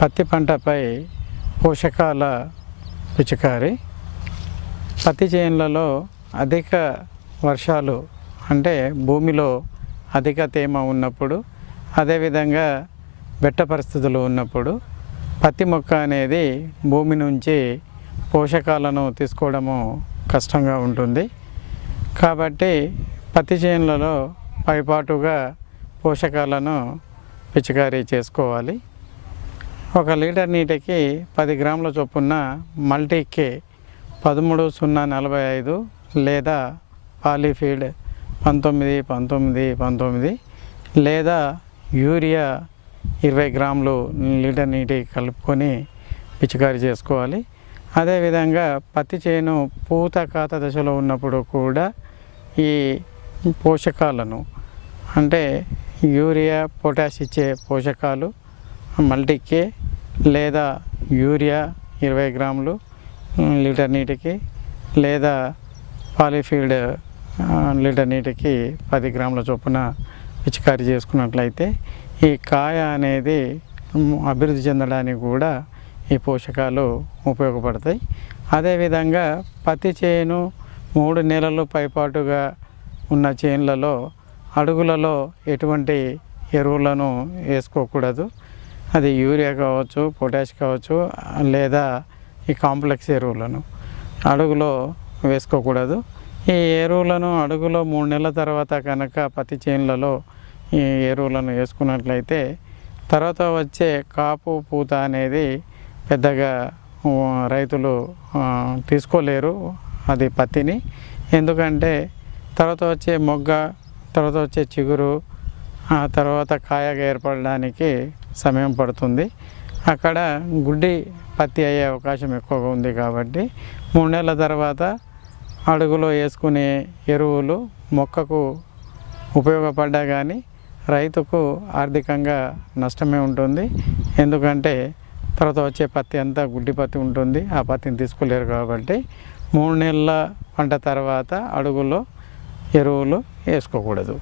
పత్తి పంటపై పోషకాల పిచికారి. పత్తి చేనులలో అధిక వర్షాలు అంటే భూమిలో అధిక తేమ ఉన్నప్పుడు అదేవిధంగా బెట్ట పరిస్థితులు ఉన్నప్పుడు పత్తి మొక్క అనేది భూమి నుంచి పోషకాలను తీసుకోవడము కష్టంగా ఉంటుంది. కాబట్టి పత్తి చేనులలో పైపాటుగా పోషకాలను పిచికారీ చేసుకోవాలి. ఒక లీటర్ నీటికి పది గ్రాముల చొప్పున మల్టీకే పదమూడు సున్నా నలభై ఐదు లేదా పాలీఫీడ్ పంతొమ్మిది పంతొమ్మిది పంతొమ్మిది లేదా యూరియా ఇరవై గ్రాములు లీటర్ నీటి కలుపుకొని పిచికారీ చేసుకోవాలి. అదేవిధంగా పత్తి చేను పూత కాత దశలో ఉన్నప్పుడు కూడా ఈ పోషకాలను అంటే యూరియా పొటాష్ ఇచ్చే పోషకాలు మల్టీకి లేదా యూరియా ఇరవై గ్రాములు లీటర్ నీటికి లేదా పాలిఫీల్డ్ లీటర్ నీటికి పది గ్రాముల చొప్పున పిచికారీ చేసుకున్నట్లయితే ఈ కాయ అనేది అభివృద్ధి చెందడానికి కూడా ఈ పోషకాలు ఉపయోగపడతాయి. అదేవిధంగా పత్తి చేను మూడు నెలలు పైపాటుగా ఉన్న చేనులలో అడుగులలో ఎటువంటి ఎరువులను వేసుకోకూడదు. అది యూరియా కావచ్చు పొటాష్ కావచ్చు లేదా ఈ కాంప్లెక్స్ ఎరువులను. అడుగులో వేసుకోకూడదు. ఈ ఎరువులను అడుగులో మూడు నెలల తర్వాత కనుక పత్తి చేనులలో ఈ ఎరువులను వేసుకున్నట్లయితే తర్వాత వచ్చే కాపు పూత అనేది పెద్దగా రైతులు తీసుకోలేరు అది పత్తిని. ఎందుకంటే తర్వాత వచ్చే మొగ్గ తర్వాత వచ్చే చిగురు ఆ తర్వాత కాయగా ఏర్పడడానికి సమయం పడుతుంది. అక్కడ గుడ్డి పత్తి అయ్యే అవకాశం ఎక్కువగా ఉంది కాబట్టి మూడు నెలల తర్వాత అడుగులో వేసుకునే ఎరువులు మొక్కకు ఉపయోగపడ్డా కానీ రైతుకు ఆర్థికంగా నష్టమే ఉంటుంది. ఎందుకంటే తర్వాత వచ్చే పత్తి అంతా గుడ్డి పత్తి ఉంటుంది. ఆ పత్తిని తీసుకోలేరు కాబట్టి మూడు నెలల పంట తర్వాత అడుగులో ఎరువులు వేసుకోకూడదు.